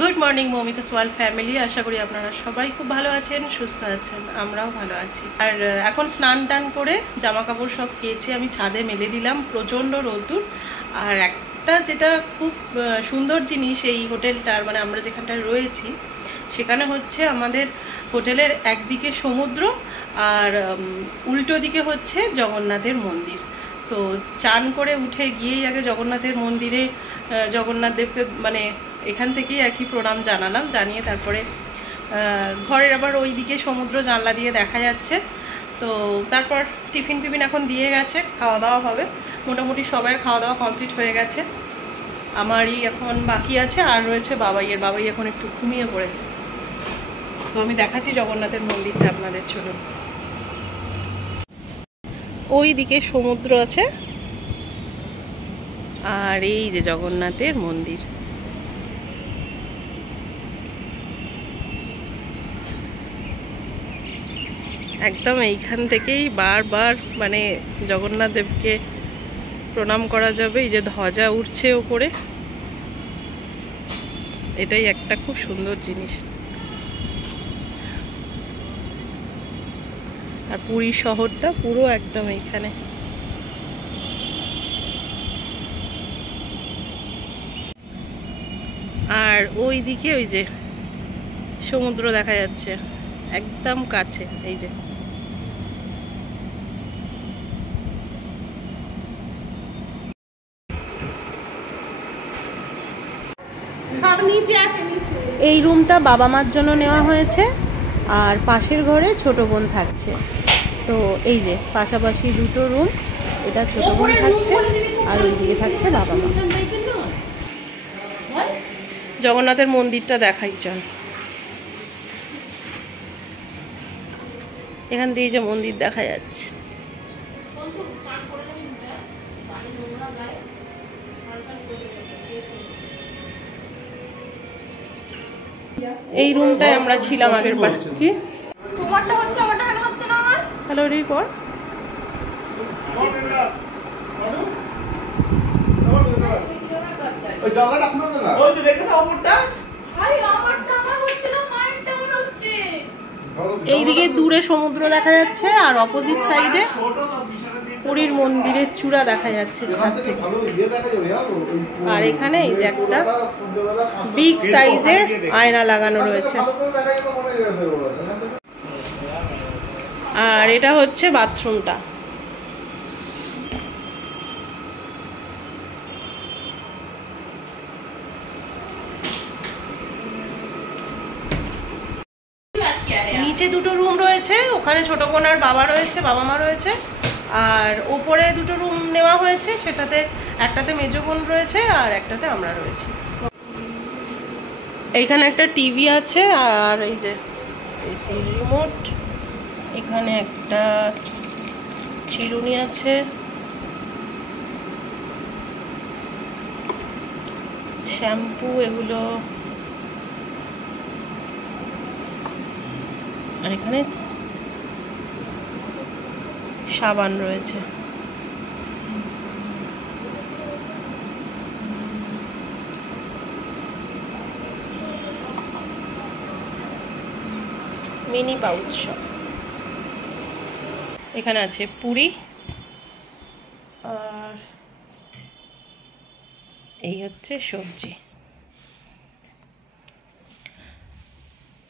Good morning Moumita's world family. আশা করি আপনারা সবাই খুব ভালো আছেন, সুস্থ আছেন, আমরাও ভালো আছি। আর এখন স্নান টান করে জামা কাপড় সব কেচে আমি ছাদে মেলে দিলাম। প্রচণ্ড রোদ্দুর। আর একটা যেটা খুব সুন্দর জিনিস এই হোটেলটার, মানে আমরা যেখানটায় রয়েছি সেখানে হচ্ছে আমাদের হোটেলের একদিকে সমুদ্র আর উল্টো দিকে হচ্ছে জগন্নাথের মন্দির। তো চান করে উঠে গিয়েই আগে জগন্নাথের মন্দিরে জগন্নাথ দেবকে মানে এখান থেকেই আর কি প্রণাম জানালাম, জানিয়ে তারপরে ঘরের আবার ওই দিকে সমুদ্র জানলা দিয়ে দেখা যাচ্ছে। তো তারপর টিফিন ফিফিন এখন দিয়ে গেছে, খাওয়া দাওয়া হবে। মোটামুটি সবাই খাওয়া দাওয়া কমপ্লিট হয়ে গেছে, আমারই এখন বাকি আছে। আর রয়েছে বাবাইয়ের, বাবাই এখন একটু ঘুমিয়ে পড়েছে। তো আমি দেখাচ্ছি জগন্নাথের মন্দিরটা আপনাদের। চলুন, ওই দিকে সমুদ্র আছে আর এই যে জগন্নাথের মন্দির। একদম এইখান থেকেই বারবার মানে জগন্নাথ দেবকে প্রণাম করা যাবে। এই যে ধ্বজা উঠছে ওপরে, এটাই একটা খুব সুন্দর জিনিস। আর পুরী শহরটা পুরো একদম এইখানে। আর ওই দিকে ওই যে সমুদ্র দেখা যাচ্ছে একদম কাছে। এই যে এই রুমটা বাবা মার জন্য নেওয়া হয়েছে, আর পাশের ঘরে ছোট বোন থাকছে। তো এই যে পাশাপাশি দুটো রুম, এটা ছোট বোন থাকছে আর ওইদিকে থাকছে বাবা মা। জগন্নাথের মন্দিরটা দেখাই চল। এখান দিয়ে যে মন্দির দেখা যাচ্ছে, এই রুমটায় আমরা ছিলাম আগের বার। কি তোমারটা হচ্ছে আমারটা কেন হচ্ছে না? আমার হ্যালো রি পর ওই জায়গাটা খুলে দে না, ওই যে রেখে দাও আমারটা। ভাই আমারটা আমার হচ্ছে না, মারটা আমার হচ্ছে। এইদিকে দূরে সমুদ্র দেখা যাচ্ছে আর অপোজিট সাইডে পুরীর মন্দিরের চূড়া দেখা যাচ্ছে ছাদ থেকে। আর এখানে এই যে একটা বিগ সাইজের আয়না লাগানো রয়েছে। আর এটা হচ্ছে বাথরুমটা। নিচে দুটো রুম রয়েছে, ওখানে ছোট বোন আর বাবা রয়েছে, বাবা মা রয়েছে। আর ওপরে দুটো রুম নেওয়া হয়েছে, সেটাতে একটাতে মেজো বোন রয়েছে আর একটাতে আমরা রয়েছি। এইখানে একটা টিভি আছে আর এই যে এসি রিমোট। এখানে একটা চিরুনি আছে, শ্যাম্পু এগুলো। আর এখানে সাবান রয়েছে। মিনি পাউচ সব। এখানে আছে পুরি আর এই হচ্ছে সবজি।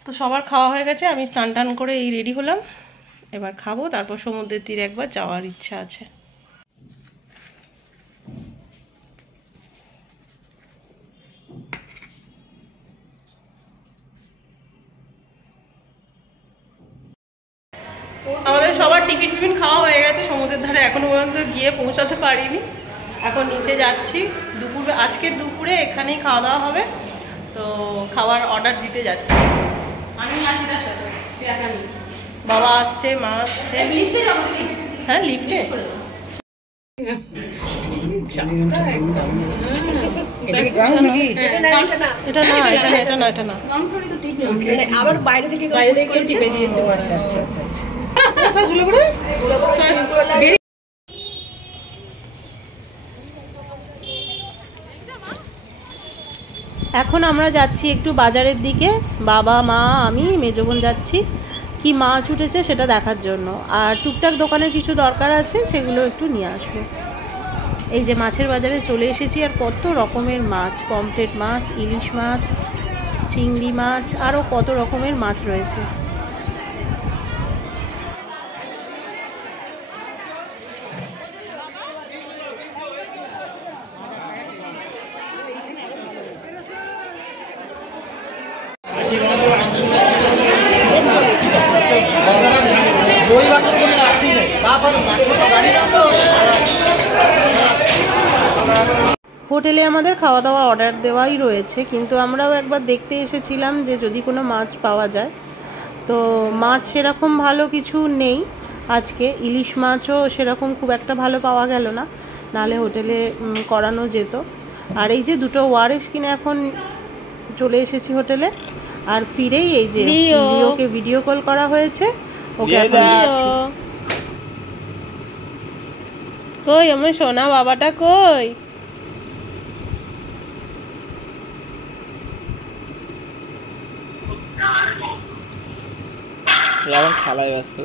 তো সবার খাওয়া হয়ে গেছে, আমি স্নান টান করে এই রেডি হলাম, এবার খাবো। তারপর সমুদ্রের তীরে একবার যাওয়ার ইচ্ছা আছে। আমাদের সবার টিফিন ফিফিন খাওয়া হয়ে গেছে সমুদ্রের ধারে, এখনো পর্যন্ত গিয়ে পৌঁছাতে পারিনি। এখন নিচে যাচ্ছি। আজকের দুপুরে এখানেই খাওয়া দাওয়া হবে। তো খাবার অর্ডার দিতে যাচ্ছি। আমি আছি তার সাথে, বাবা আসছে, মা আসছে। লিফটে যাবো? হ্যাঁ লিফটে। এটা না, এটা না, এটা না। আবার বাইরে থেকে টিপে দিয়েছে। আচ্ছা আচ্ছা আচ্ছা আচ্ছা। এখন আমরা যাচ্ছি একটু বাজারের দিকে, বাবা মা আমি মেজো বোন যাচ্ছি কি মাছ উঠেছে সেটা দেখার জন্য, আর টুকটাক দোকানের কিছু দরকার আছে সেগুলো একটু নিয়ে আসবো। এই যে মাছের বাজারে চলে এসেছি, আর কত রকমের মাছ, পমফ্রেট মাছ, ইলিশ মাছ, চিংড়ি মাছ, আরও কত রকমের মাছ রয়েছে। হোটেলে আমাদের খাওয়া দাওয়া অর্ডার দেওয়াই রয়েছে, কিন্তু আমরাও একবার দেখতে এসেছিলাম যে যদি কোনো মাছ পাওয়া যায়। তো মাছ সেরকম ভালো কিছু নেই আজকে, ইলিশ মাছও সেরকম খুব একটা ভালো পাওয়া গেল না, নালে হোটেলে করানো যেত। আর এই যে দুটো ওয়ারেস কিনে এখন চলে এসেছি হোটেলে, আর ফিরেই এই যে লিওকে ভিডিও কল করা হয়েছে, ওকে এখন দিচ্ছি। কই আমার সোনা বাবাটা কই? এখন খেলায় ব্যস্ত,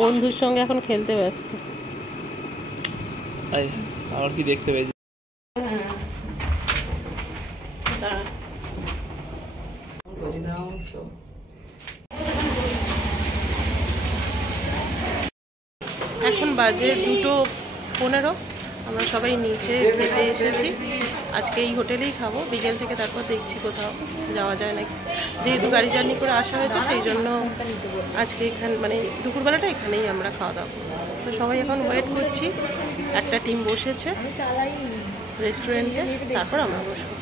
বন্ধুর সঙ্গে এখন খেলতে ব্যস্ত। আমার কি দেখতে পেয়েছি? এখন বাজে 2:15, আমরা সবাই নিচে খেতে এসেছি। আজকে এই হোটেলেই খাবো, বিকেল থেকে তারপর দেখছি কোথাও যাওয়া যায় নাকি। যেহেতু গাড়ি জার্নি করে আসা হয়েছে সেই জন্য আজকে এখানে মানে দুপুরবেলাটা এখানেই আমরা খাওয়া দাওয়া করবো। তো সবাই এখন ওয়েট করছি, একটা টিম বসেছে রেস্টুরেন্টে, তারপর আমরা বসবো।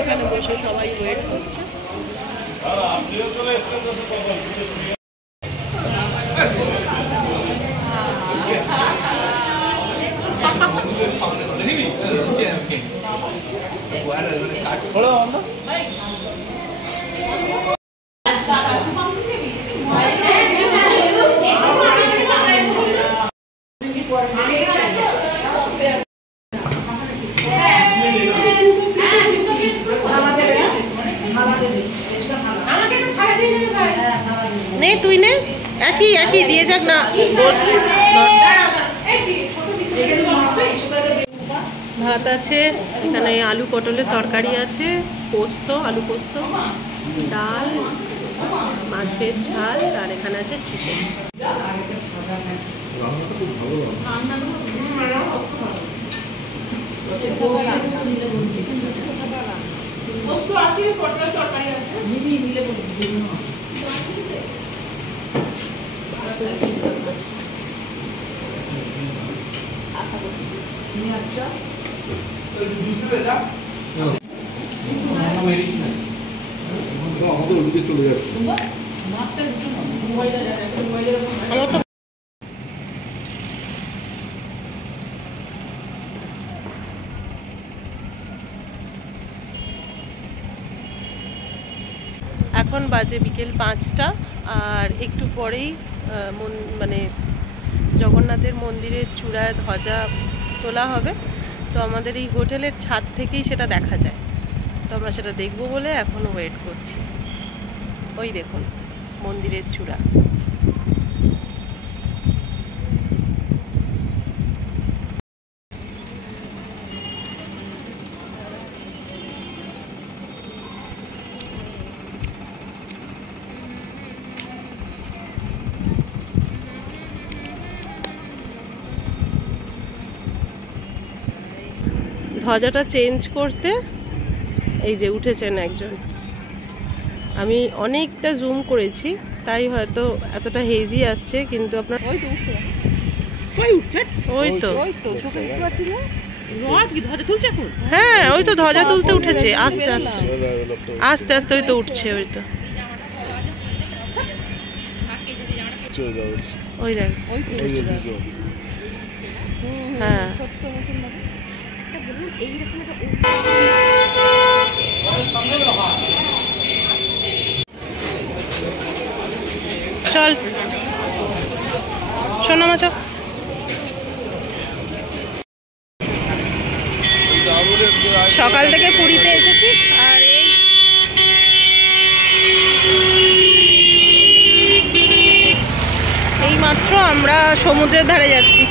এখানে বসে সবাই ওয়েট করছে। নে তুই নে, একই একই দিয়ে যাক না। ভাত আছে এখানে, আলু পটলের তরকারি আছে, পোস্ত, আলু পোস্ত, ডাল, মাছের ঝাল, আর এখানে আছে চিকেন। এখন বাজে বিকেল 5টা, আর একটু পরেই মানে জগন্নাথের মন্দিরের চূড়ায় ধ্বজা তোলা হবে। তো আমাদের এই হোটেলের ছাদ থেকেই সেটা দেখা যায়, তো আমরা সেটা দেখবো বলে এখন ওয়েট করছি। ওই দেখুন মন্দিরের চূড়া। ধ্বজাটা চেঞ্জ করতে এই যে উঠেছেন একজন, আমি অনেকটা জুম করেছি তাই হয়তো এতটা হেজি আসছে, কিন্তু আপনার ওই তো হ্যাঁ ওই তো ধ্বজা তুলতে উঠেছে, আস্তে আস্তে আস্তে আস্তে ওই তো উঠছে, ওই তো ওই দেখ হ্যাঁ। চল সোনা মাছ। সকাল থেকে পুরীতে এসেছি আর এই মাত্র আমরা সমুদ্রের ধারে যাচ্ছি।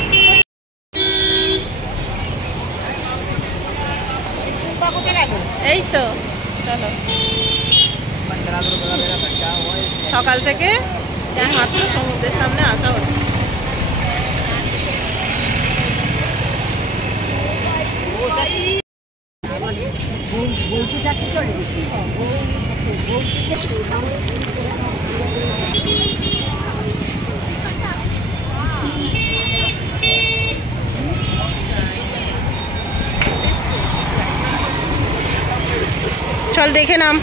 এই তো চলো, সকাল থেকে এই মাত্র সমুদ্রের সামনে আসা হচ্ছে। চল দেখে নাম।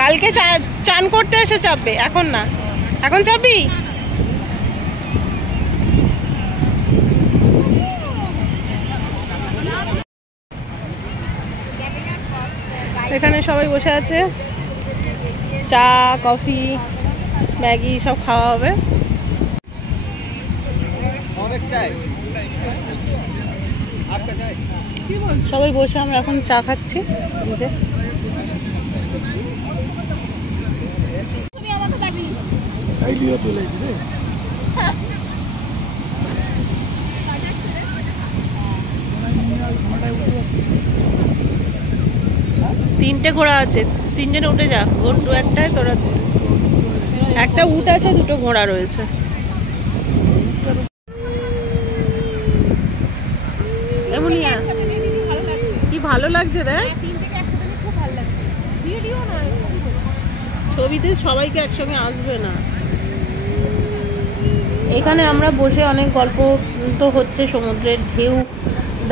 কালকে চান করতে এসে চাপবে, এখন না। এখন চাপবি? এখানে সবাই বসে আছে, চা কফি ম্যাগি সব খাওয়া হবে। সবাই বসে আমরা এখন চা খাচ্ছি। তিনটে ঘোড়া আছে, তিনজনে উঠে যা। ঘন্টু একটাই, তোরা একটা উট আছে, দুটো ঘোড়া রয়েছে। কি ভালো লাগছে দেখ, ছবিতে সবাইকে একসঙ্গে আসবে না। এখানে আমরা বসে অনেক গল্প তো হচ্ছে, সমুদ্রের ঢেউ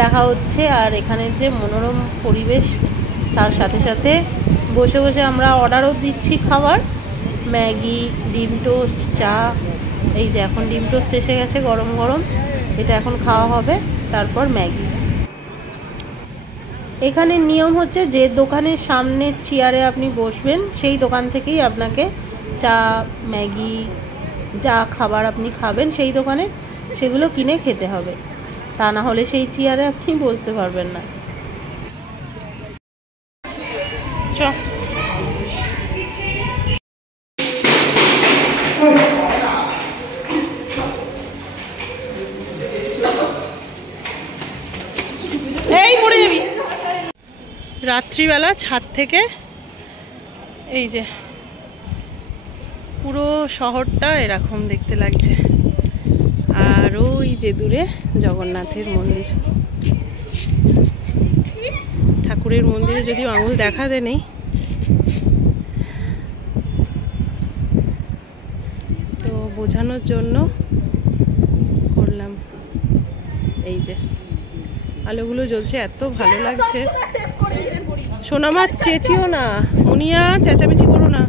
দেখা হচ্ছে আর এখানের যে মনোরম পরিবেশ, তার সাথে সাথে বসে বসে আমরা অর্ডারও দিচ্ছি খাবার, ম্যাগি, ডিম টোস্ট, চা। এই যে এখন ডিম টোস্ট এসে গেছে গরম গরম, এটা এখন খাওয়া হবে, তারপর ম্যাগি। এখানে নিয়ম হচ্ছে যে দোকানের সামনের চেয়ারে আপনি বসবেন, সেই দোকান থেকেই আপনাকে চা ম্যাগি যা খাবার আপনি খাবেন সেই দোকানে সেগুলো কিনে খেতে হবে, তা না হলে সেই চেয়ারে আপনি বসতে পারবেন না। চ এই পড়ে যাবি। রাত্রিবেলা ছাদ থেকে এই যে পুরো শহরটা এরকম দেখতে লাগছে, আর ওই যে দূরে জগন্নাথের মন্দির। ঠাকুরের মন্দিরে যদিও আঙুল দেখাতে নেই, তো বোঝানোর জন্য করলাম। এই যে আলোগুলো জ্বলছে, এত ভালো লাগছে। সোনামা চেঁচিও না, মুনিয়া চেঁচামেচি করো না।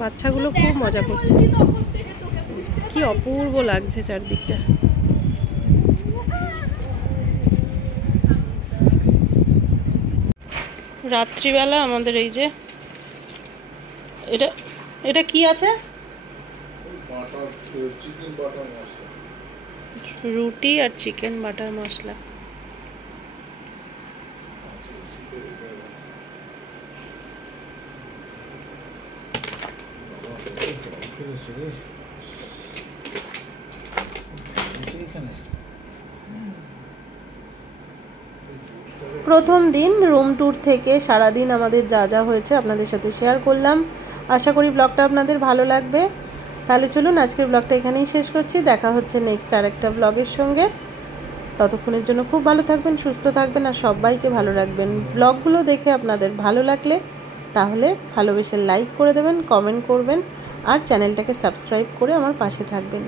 বাচ্চাগুলো খুব মজা করছে, কি অপূর্ব লাগছে চারদিকটা। রাত্রিবেলা আমাদের এই যে এটা এটা কি আছে, রুটি আর চিকেন বাটার মশলা। প্রথম দিন রুম ট্যুর থেকে সারাদিন আমাদের যা যা হয়েছে আপনাদের সাথে শেয়ার করলাম। আশা করি ব্লগটা আপনাদের ভালো লাগবে। তাহলে চলুন আজকের ব্লগটা এখানেই শেষ করছি, দেখা হচ্ছে নেক্সট আরেকটা ব্লগের সঙ্গে। ততক্ষণের জন্য খুব ভালো থাকবেন, সুস্থ থাকবেন আর সবাইকে ভালো রাখবেন। ব্লগগুলো দেখে আপনাদের ভালো লাগলে তাহলে ভালোবেসে লাইক করে দেবেন, কমেন্ট করবেন আর চ্যানেলটাকে সাবস্ক্রাইব করে আমার পাশে থাকবেন।